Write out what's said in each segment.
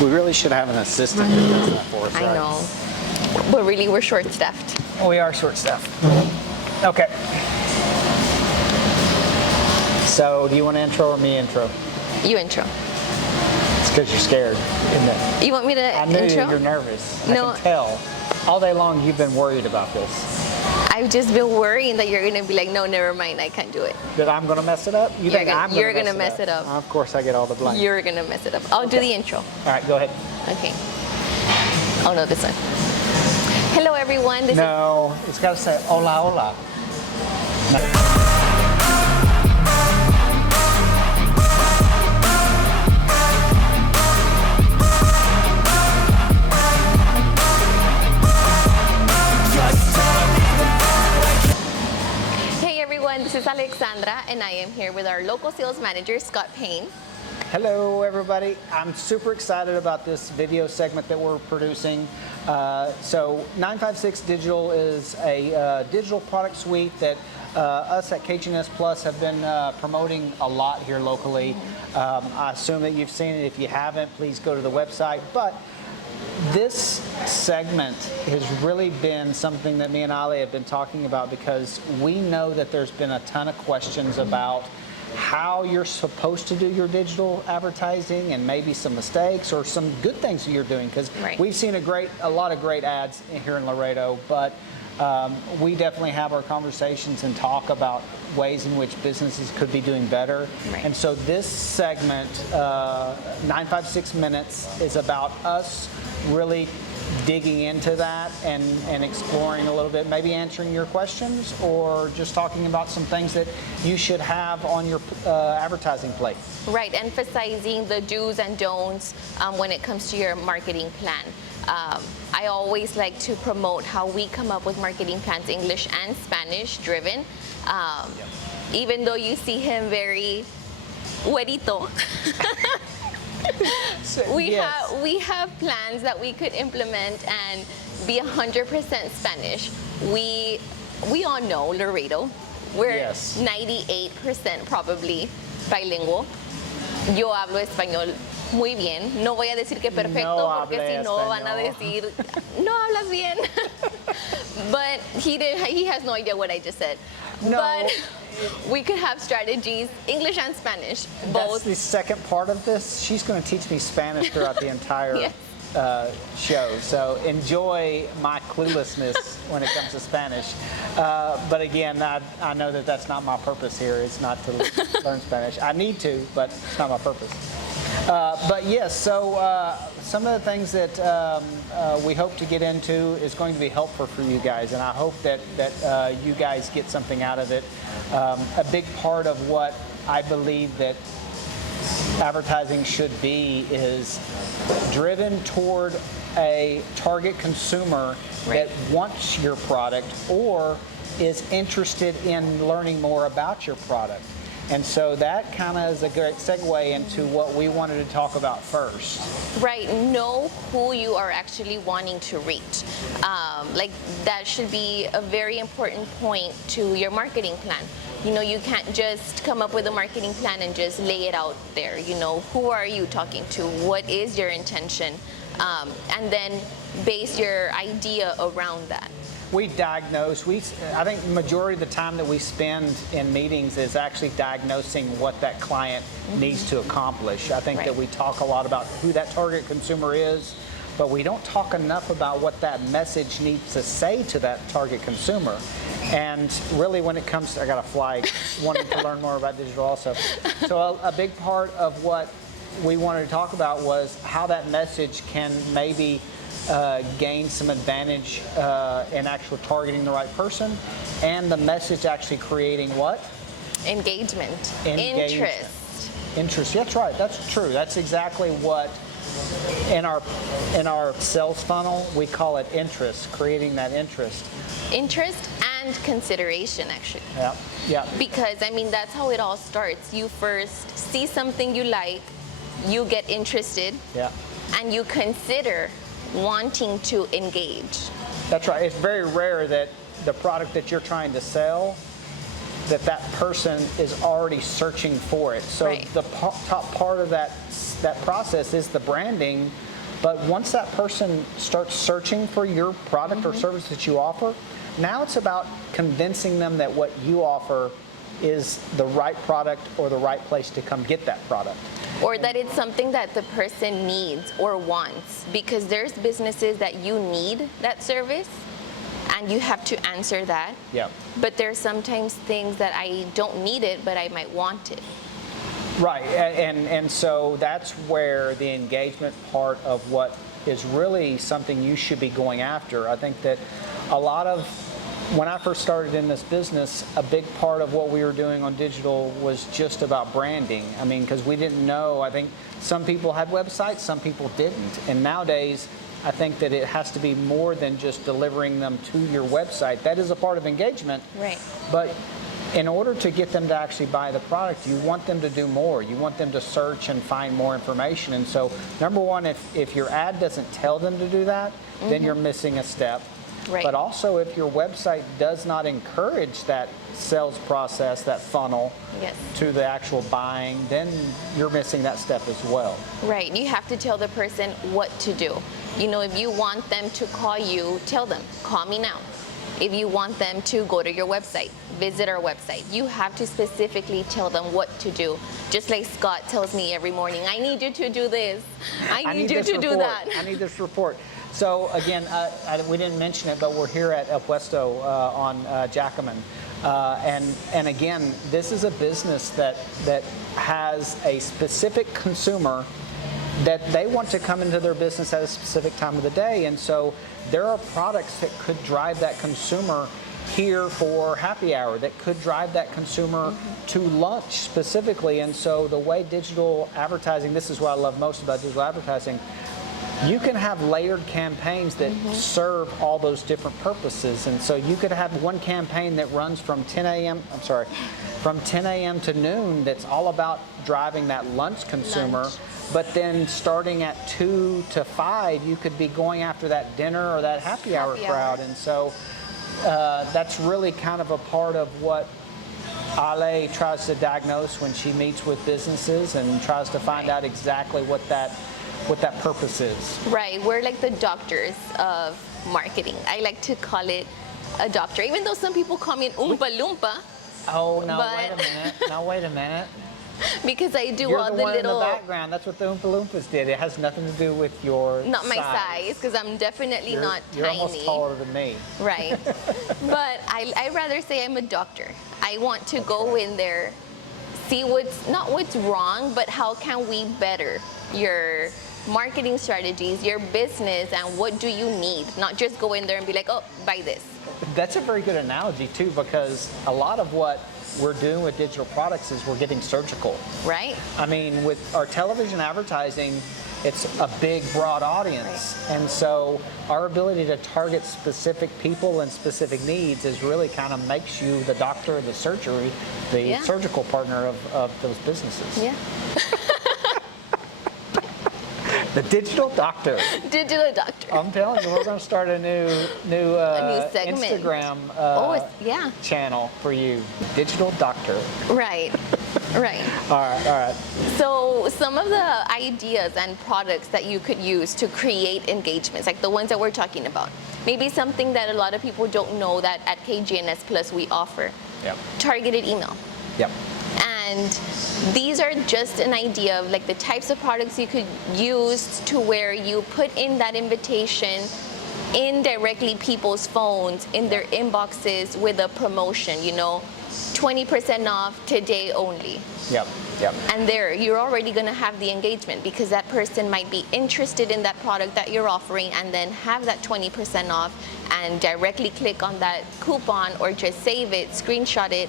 We really should have an assistant that does that for us, I right? know. But really, we're short-staffed. We are short-staffed. Okay. So, do you want to intro or me intro? You intro. It's because you're scared, isn't it? You want me to I knew intro? you're nervous. No. I can tell. All day long, you've been worried about this. I've just been worrying that you're going to be like, no, never mind, I can't do it. That I'm going to mess it up? You think I'm You're going to mess it up. Of course, I get all the blame. You're going to mess it up. I'll do the intro. All right, go ahead. Okay. Oh, no, this one. Hello, everyone. This No, it's got to say hola, hola. Hey, everyone. This is Alexandra, and I am here with our local sales manager, Scott Payne. Hello, everybody. I'm super excited about this video segment that we're producing. So 956 Digital is a digital product suite that us at KGNS Plus have been promoting a lot here locally. I assume that you've seen it. If you haven't, please go to the website. But this segment has really been something that me and Ali have been talking about because we know that there's been a ton of questions about how you're supposed to do your digital advertising and maybe some mistakes or some good things that you're doing, because Right. we've seen a lot of great ads here in Laredo, but we definitely have our conversations and talk about ways in which businesses could be doing better. Right. And so this segment, 956 Minutes, is about us really digging into that and exploring a little bit, maybe answering your questions or just talking about some things that you should have on your advertising plate. Right, emphasizing the do's and don'ts when it comes to your marketing plan. I always like to promote how we come up with marketing plans, English and Spanish driven. Even though you see him very güerito, Yes. we have plans that we could implement and be 100% Spanish. We all know Laredo. We're Yes. 98% probably bilingual. Yo hablo español muy bien. No voy a decir que perfecto No porque hable si no van a español. decir no hablas bien. But he has no idea what I just said. No. But we could have strategies, English and Spanish, That's both. the second part of this. She's going to teach me Spanish throughout the entire Yes. show. So enjoy my cluelessness when it comes to Spanish. But again, I know that that's not my purpose here. It's not to learn Spanish. I need to, but it's not my purpose. But yes, so some of the things that we hope to get into is going to be helpful for you guys, and I hope that you guys get something out of it. A big part of what I believe that advertising should be is driven toward a target consumer Right. that wants your product or is interested in learning more about your product. And so that kind of is a great segue into what we wanted to talk about first. Right, know who you are actually wanting to reach. Like that should be a very important point to your marketing plan. You know, you can't just come up with a marketing plan and just lay it out there. You know, who are you talking to? What is your intention? And then base your idea around that. We diagnose, I think the majority of the time that we spend in meetings is actually diagnosing what that client needs to accomplish. I think Right. that we talk a lot about who that target consumer is, but we don't talk enough about what that message needs to say to that target consumer. And really when it comes to, I got a fly wanting to learn more about digital also. So a big part of what we wanted to talk about was how that message can maybe gain some advantage in actually targeting the right person, and the message actually creating what? Engagement. Engagement. Interest. That's right. That's true. That's exactly what in our sales funnel we call it interest, creating that interest. Interest and consideration, actually. Yeah. Yeah. Because, I mean, that's how it all starts. You first see something you like, you get interested, Yeah. and you consider wanting to engage. That's right. It's very rare that the product that you're trying to sell, that person is already searching for it. So Right. the top part of that process is the branding But once that person starts searching for your product or service that you offer, now it's about convincing them that what you offer is the right product or the right place to come get that product. Or that it's something that the person needs or wants, because there's businesses that you need that service and you have to answer that. Yeah. But there's sometimes things that I don't need it, but I might want it. Right, and so that's where the engagement part of what is really something you should be going after. I think that a lot of, when I first started in this business, a big part of what we were doing on digital was just about branding. I mean, because we didn't know, I think some people had websites, some people didn't. And nowadays, I think that it has to be more than just delivering them to your website. That is a part of engagement. Right. But in order to get them to actually buy the product, you want them to do more. You want them to search and find more information. And so, number one, if your ad doesn't tell them to do that, then you're missing a step. Right. But also, if your website does not encourage that sales process, that funnel, Yes. to the actual buying, then you're missing that step as well. Right. You have to tell the person what to do. You know, if you want them to call you, tell them, call me now. If you want them to go to your website, visit our website, you have to specifically tell them what to do. Just like Scott tells me every morning, I need you to do this. I need you this to do report. that. I need this report. So again, we didn't mention it, but we're here at El Puesto on Jackman. And again, this is a business that has a specific consumer that they want to come into their business at a specific time of the day. And so there are products that could drive that consumer here for happy hour, that could drive that consumer to lunch specifically. And so the way digital advertising, this is what I love most about digital advertising, you can have layered campaigns that serve all those different purposes. And so you could have one campaign that runs from 10 a.m. to noon that's all about driving that lunch consumer. Lunch. But then starting at 2 to 5, you could be going after that dinner or that happy hour crowd. And so that's really kind of a part of what Ale tries to diagnose when she meets with businesses and tries to find out exactly what that purpose is. Right. We're like the doctors of marketing. I like to call it a doctor, even though some people call me an Oompa Loompa, Oh, no, But- wait a minute. No, wait a minute. because I do You're all the the one little. in the background. That's what the Oompa Loompas did. It has nothing to do with your Not my size, because I'm definitely You're, not you're tiny. almost taller than me. Right. But I rather say I'm a doctor. I want to go in there, see not what's wrong, but how can we better your marketing strategies, your business, and what do you need? Not just go in there and be like, oh, buy this. That's a very good analogy, too, because a lot of what we're doing with digital products is we're getting surgical. Right? I mean, with our television advertising, it's a big, broad audience. Right. And so our ability to target specific people and specific needs is really kind of makes you the doctor of the surgery, the Yeah. surgical partner of those businesses. Yeah. The digital doctor. Digital doctor. I'm telling you, we're going to start a new segment. Instagram Yeah. channel for you. Digital doctor. Right. Right. All right. So some of the ideas and products that you could use to create engagements, like the ones that we're talking about, maybe something that a lot of people don't know that at KGNS Plus we offer. Yep. Targeted email. Yep. And these are just an idea of like the types of products you could use to where you put in that invitation in directly people's phones, in their inboxes with a promotion, 20% off today only. Yep. And there, you're already going to have the engagement because that person might be interested in that product that you're offering and then have that 20% off and directly click on that coupon or just save it, screenshot it,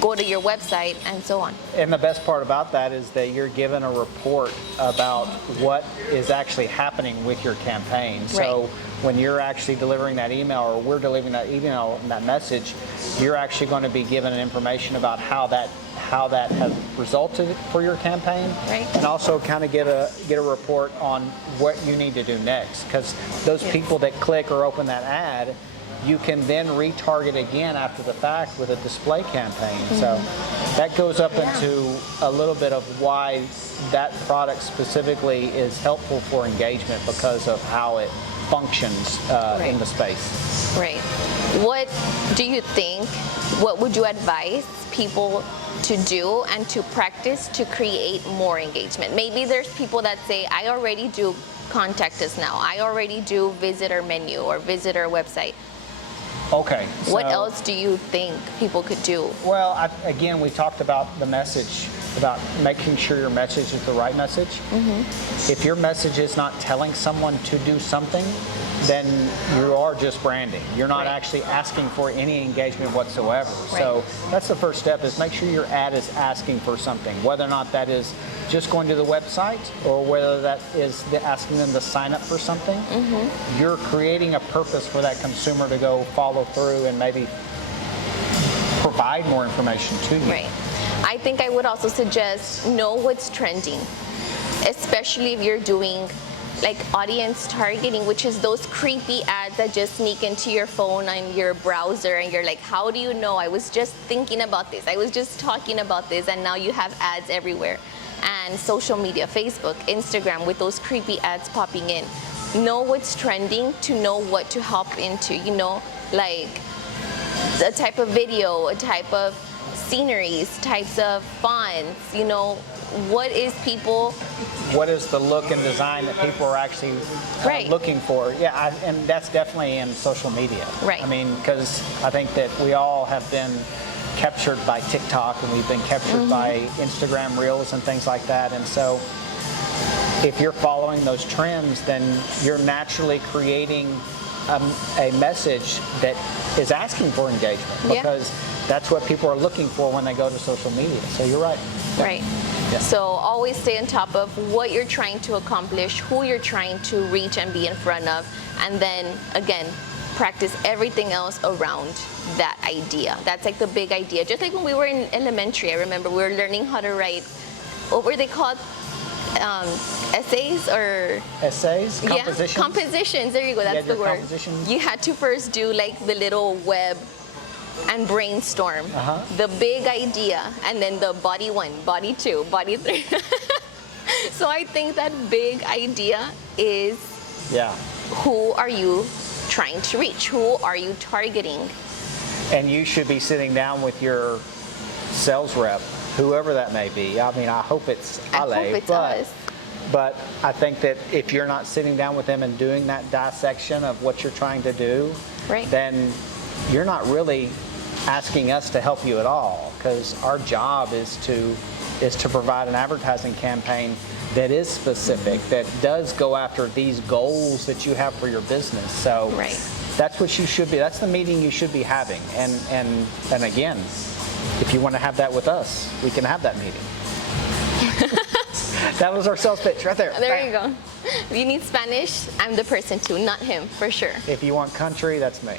go to your website, and so on. And the best part about that is that you're given a report about what is actually happening with your campaign. So Right. when you're actually delivering that email or we're delivering that email and that message, you're actually going to be given information about how that has resulted for your campaign. Right. And also kind of get a report on what you need to do next. Because those Yes. people that click or open that ad, you can then retarget again after the fact with a display campaign. So that goes up into a little bit of why that product specifically is helpful for engagement because of how it functions in the space. Right. What do you think, what would you advise people to do and to practice to create more engagement? Maybe there's people that say, I already do contact us now. I already do visit our menu or visit our website. Okay. What so- else do you think people could do? Well, again, we talked about the message, about making sure your message is the right message. If your message is not telling someone to do something, then you are just branding. You're not Right. actually asking for any engagement whatsoever. So that's the first step, is make sure your ad is asking for something, whether or not that is just going to the website or whether that is asking them to sign up for something. You're creating a purpose for that consumer to go follow through and maybe provide more information to you. Right. I think I would also suggest know what's trending, especially if you're doing like audience targeting, which is those creepy ads that just sneak into your phone and your browser and you're like, how do you know? I was just thinking about this. I was just talking about this, and now you have ads everywhere. And social media, Facebook, Instagram, with those creepy ads popping in. Know what's trending to know what to hop into, you know, like a type of video, a type of sceneries, types of fonts, you know, what is people. What is the look and design that people are actually Right. looking for? Yeah, and that's definitely in social media. Right. I mean, because I think that we all have been captured by TikTok and we've been captured by Instagram Reels and things like that. And so if you're following those trends, then you're naturally creating a message that is asking for engagement, Yeah. because that's what people are looking for when they go to social media. So you're right. Right. Yeah. So always stay on top of what you're trying to accomplish, who you're trying to reach and be in front of, and then again, practice everything else around that idea. That's like the big idea. Just like when we were in elementary, I remember we were learning how to write, what were they called? Essays or Essays, compositions. Yeah, compositions. There you go. That's your the word. compositions. You had to first do like the little web and brainstorm the big idea, and then the body 1, body 2, body 3. So I think that big idea is Yeah. who are you trying to reach? Who are you targeting? And you should be sitting down with your sales rep, whoever that may be. I mean, I hope it's Ale, I hope it's but, us. but I think that if you're not sitting down with them and doing that dissection of what you're trying to do, Right. then you're not really asking us to help you at all, because our job is to provide an advertising campaign that is specific, that does go after these goals that you have for your business. So Right. that's what you should be. That's the meeting you should be having. And again, if you want to have that with us, we can have that meeting. That was our sales pitch right there. There you go. If you need Spanish, I'm the person too, not him, for sure. If you want country, that's me.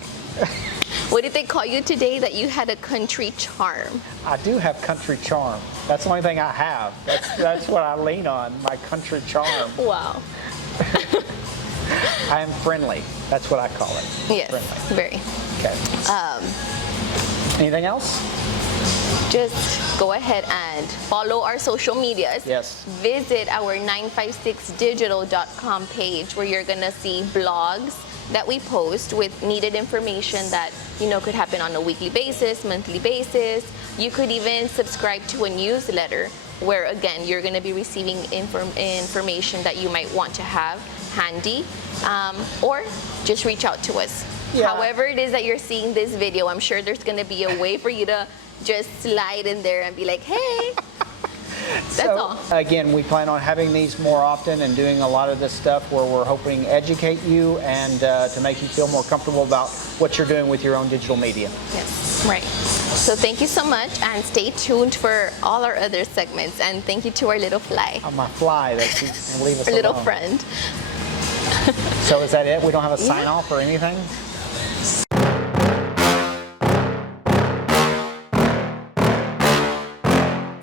What did they call you today? That you had a country charm. I do have country charm. That's the only thing I have. That's what I lean on, my country charm. Wow. I am friendly. That's what I call it. Yes, Friendly. very. Okay. Anything else? Just go ahead and follow our social medias. Yes. Visit our 956digital.com page, where you're gonna see blogs that we post with needed information that could happen on a weekly basis, monthly basis. You could even subscribe to a newsletter where, again, you're gonna be receiving information that you might want to have handy, or just reach out to us. Yeah. However it is that you're seeing this video, I'm sure there's gonna be a way for you to just slide in there and be like, hey. That's all. Again, we plan on having these more often and doing a lot of this stuff where we're hoping to educate you and to make you feel more comfortable about what you're doing with your own digital media. Yes, right. So thank you so much, and stay tuned for all our other segments. And thank you to our little fly, On my fly that you can leave us our little alone. friend. So is that it? We don't have a sign off or anything?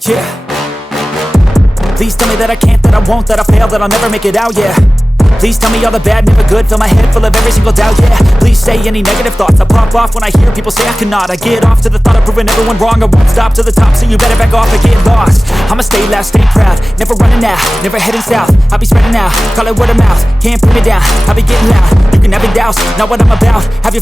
Yeah. Please tell me that I can't, that I won't, that I fail, that I'll never make it out, yeah. Please tell me all the bad, never good. Fill my head full of every single doubt, yeah. Please say any negative thoughts. I pop off when I hear people say I cannot. I get off to the thought of proving everyone wrong. I won't stop to the top, so you better back off and get lost. I'ma stay loud, stay proud, never running out, never heading south. I'll be spreading out, call it word of mouth. Can't put me down, I'll be getting loud. You can have it douse, not what I'm about. Have your